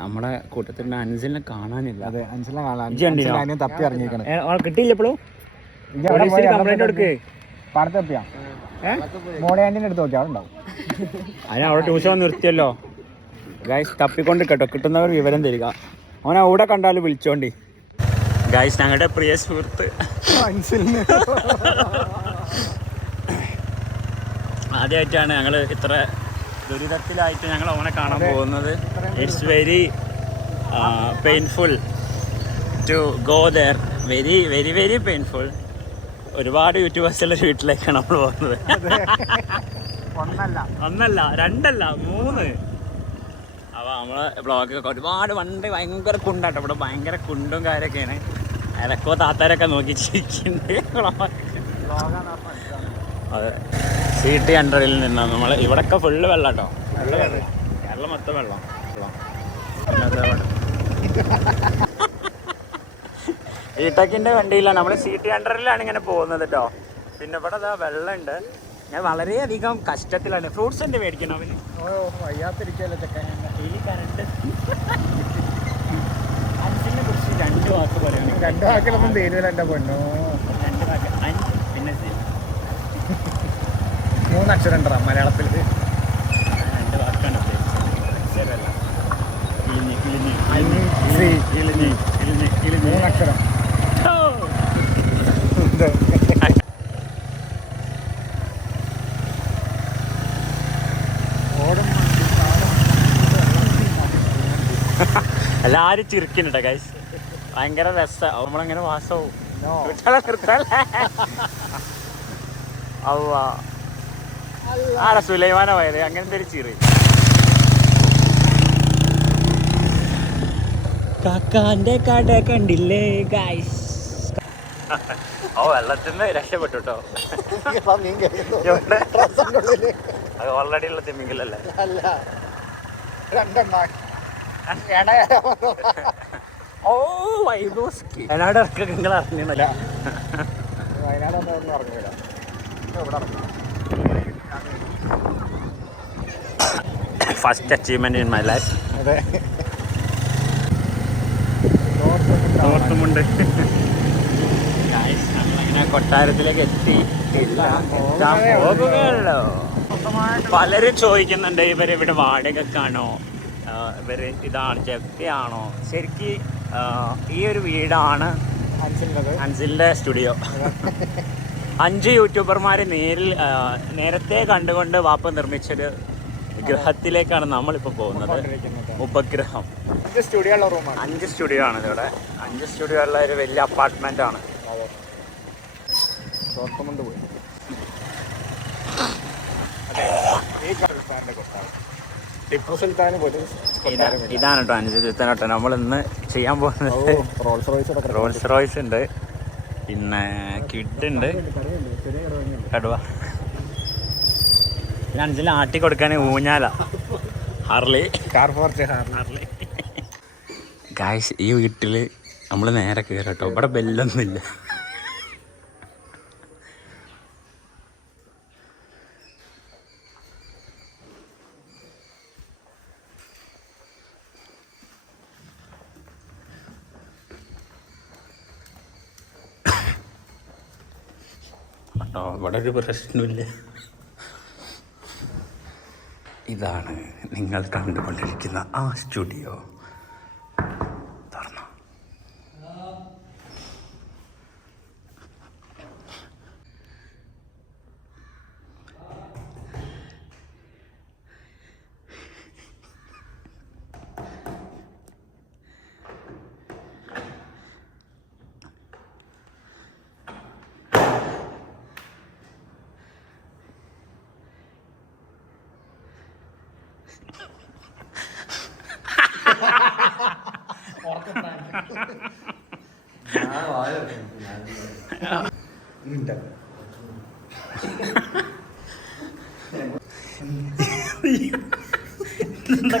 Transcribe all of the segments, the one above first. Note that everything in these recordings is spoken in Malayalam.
നമ്മുടെ കൂട്ടത്തിൽ അൻസിലിനെ കാണാനില്ല. അതെ അഞ്ചിനെ കാണാൻ തപ്പി ഇറങ്ങിയിരിക്കണം കിട്ടിയില്ല ഇപ്പോഴും കംപ്ലൈന്റ് കൊടുക്ക്. പാടത്ത് തപ്പിയാ? മോളെ ആന്റിന്റെ അടുത്ത് നോക്കിയാ ഉണ്ടാവും അതിന് അവിടെ ട്യൂഷൻ നിർത്തിയല്ലോ. ഗൈസ് തപ്പിക്കൊണ്ട് കേട്ടോ. കിട്ടുന്നവർ വിവരം തരിക. അവൻ അവിടെ കണ്ടാലും വിളിച്ചോണ്ടി. ഗൈസ് ഞങ്ങളുടെ പ്രിയ സുഹൃത്ത്. ആദ്യമായിട്ടാണ് ഞങ്ങൾ ഇത്ര ദുരിതത്തിലായിട്ട് ഞങ്ങൾ അവനെ കാണാൻ പോകുന്നത്. It's very painful to go there very very very painful ഒരുപാട് യൂട്യൂബേഴ്സുള്ള വീട്ടിലേക്കാണ് നമ്മൾ പോകുന്നത്. ഒന്നല്ല. ഒന്നല്ല രണ്ടല്ല മൂന്ന്. അപ്പോൾ നമ്മൾ ബ്ലോഗൊക്കെ ഒരുപാട് വണ്ടി ഭയങ്കര കുണ്ടാട്ടോ. ഇവിടെ ഭയങ്കര കുണ്ടും കാര്യമൊക്കെയാണ് അതിലൊക്കെ താത്താരൊക്കെ നോക്കി ചിരിക്കുന്നുണ്ട്. അതെ. സി ടി ഹൺഡ്രഡിൽ നിന്ന് നമ്മൾ ഇവിടൊക്കെ ഫുള്ള് വെള്ളം കേട്ടോ കേരളം മൊത്തം വെള്ളം. ഈട്ടക്കിന്റെ വണ്ടിയിലാണ് നമ്മൾ സി ടി ഹൺഡ്രഡിലാണ് ഇങ്ങനെ പോകുന്നത് കേട്ടോ പിന്നെ ഇവിടെ അതാ വെള്ളമുണ്ട് ഞാൻ വളരെയധികം കഷ്ടത്തിലാണ്. ഫ്രൂട്ട്സ് ഉണ്ട് മേടിക്കണം അവന്? ഓ വയ്യാത്തിരിക്കല്ലോ ചെക്കൻ ഈ കറണ്ട്. അഞ്ചിനെ കുറിച്ച് രണ്ട് വാക്ക് പറയണം. രണ്ട് വാക്കിലൊന്നും തീരുവില്ല എന്റെ പെണ്ണോ രണ്ട് വാക്ക്. അഞ്ച് പിന്നെ സി. മൂന്നക്ഷരം ഉണ്ടാ മലയാളത്തിൽ രണ്ട് വാക്കാണ് ഉദ്ദേശിച്ചത് അക്ഷരമല്ല കിളിഞ്ഞ് കിളിഞ്ഞ് അഞ്ച് സി. കിളിഞ്ഞ് കിളിഞ്ഞ് കിളിഞ്ഞ് മൂന്നക്ഷരം ഓ. ഇത്. ഓടും എല്ലാരും ചിരിക്കുന്നുണ്ട് ഗൈസ് ഭയങ്കര രസ നമ്മളങ്ങനെ വാസവും നിർത്താലേ, നിർത്താലേ. ആരാ സുലൈമാന പോയത് അങ്ങനത്തെ ഒരു ചിറി. കാക്കാന്റെ കട കണ്ടില്ലേ ഗൈസ് ഓ വെള്ളത്തിൽ നിന്ന് രക്ഷപ്പെട്ടു കേട്ടോ. അത് ഓൾറെഡി ഉള്ള രണ്ടെണ്ണം. ഓ വൈബോസ്കി വയനാട് ഇറക്കം നിങ്ങൾ അറിഞ്ഞില്ല വയനാട് ഒന്നും പറഞ്ഞില്ല ഇവിടെ ഇറങ്ങി. First achievement in my life അതെ. ഓർത്തുമുണ്ട്. ഞങ്ങളങ്ങനെ കൊട്ടാരത്തിലേക്ക് എത്തി. പോകുകയുള്ളൂ. പലരും ചോദിക്കുന്നുണ്ട് ഇവർ ഇവിടെ വാടകക്കാണോ? ഇവർ ഇതാണ് ജപ്തിയാണോ ശരിക്ക് ഈ ഒരു വീടാണ് അൻസിലിന്റെ സ്റ്റുഡിയോ. അഞ്ച് യൂട്യൂബർമാരെ നേരിൽ നേരത്തെ കണ്ടുകൊണ്ട് വാപ്പ നിർമ്മിച്ചൊരു ഗ്രഹത്തിലേക്കാണ് നമ്മളിപ്പോൾ പോകുന്നത്. ഉപഗ്രഹം. അഞ്ച് സ്റ്റുഡിയോ ഉള്ള റൂമാണ് അഞ്ച് സ്റ്റുഡിയോ ആണ് ഇവിടെ. അഞ്ച് സ്റ്റുഡിയോ ഉള്ള ഒരു വലിയ അപ്പാർട്ട്മെന്റ് ആണ്. പോയി. ടിപ്പു സുൽത്താൻ പോലും ഇതാണ് കേട്ടോ അഞ്ച് ചിത്തനട്ടോ നമ്മൾ ഇന്ന് ചെയ്യാൻ പോകുന്നത് റോൾസ് റോയ്സ് റോൾസ് റോയ്സ് ഉണ്ട്. പിന്നെ കിഡ് ഉണ്ട്. കടുവ. പിന്നെ അഞ്ചിൽ ആട്ടി കൊടുക്കാൻ ഊഞ്ഞാല. ഹാർലി. Car Harley. ഗായ്സ് ഈ വീട്ടിൽ നമ്മൾ നേരെ കയറട്ടോ ഇവിടെ ബെല്ലൊന്നുമില്ല കേട്ടോ ഇവിടെ ഒരു പ്രശ്നമില്ല ഇതാണ് നിങ്ങൾ കണ്ടുകൊണ്ടിരിക്കുന്ന ആ സ്റ്റുഡിയോ.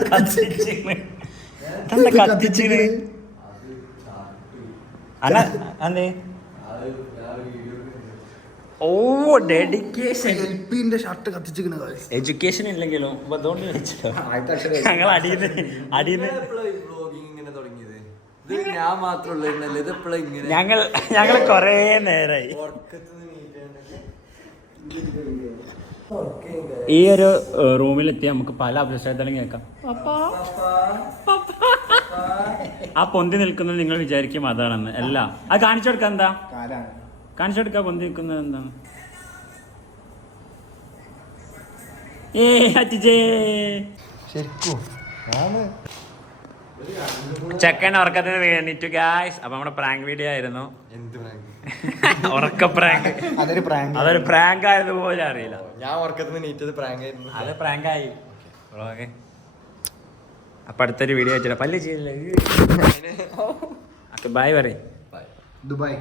കത്തിച്ചിന് എന്താ കത്തിച്ചിന് അല്ല? അതെ ഓ ഡെഡിക്കേഷൻ എൽപിന്റെ ഷർട്ട് കത്തിച്ചിരിക്കുന്ന കാര്യം എഡ്യൂക്കേഷൻ ഇല്ലെങ്കിലും? അപ്പൊ അതുകൊണ്ട് ഞങ്ങൾ അടിയിൽ അടിയിൽ വ്ലോഗിങ് ഇങ്ങനെ തുടങ്ങിയത്? ഇത് ഞാൻ മാത്രമുള്ളതല്ലേ ഇത് എപ്പോഴും ഇങ്ങനെ? ഞങ്ങൾ ഞങ്ങൾ കൊറേ നേരായി. ഈ ഒരു റൂമിലെത്തി നമുക്ക് പല അഭിപ്രായത്തിലും കേൾക്കാം. ആ പൊന്തി നിൽക്കുന്നത് നിങ്ങൾ വിചാരിക്കും അതാണെന്ന്. അല്ല. അത് കാണിച്ചു കൊടുക്ക എന്താ? കാണിച്ചു കൊടുക്ക പൊന്തി നിൽക്കുന്നത് എന്താണ്? ഏ അച്ചേ ശരിക്കും? ചെക്കൻ ഉറക്കത്തിന് വേണ്ടിട്ടു ഗായ്സ് അപ്പൊ നമ്മുടെ പ്രാങ്ക് വീഡിയോ ആയിരുന്നു. ഉറക്ക പ്രാങ്ക് അതൊരു പ്രാങ്ക് അതൊരു പ്രാങ്ക് ആയത് പോലും അറിയില്ല. ഞാൻ ഉറക്കത്തിന് നീറ്റത് പ്രാങ്ക് ആയിരുന്നു. അത് പ്രാങ്ക് ആയി. ഓക്കെ അപ്പൊ അടുത്തൊരു വീഡിയോ വെച്ചിട്ട് പല്ല് ചെയ്യില്ല ബൈ പറയും ദുബായ്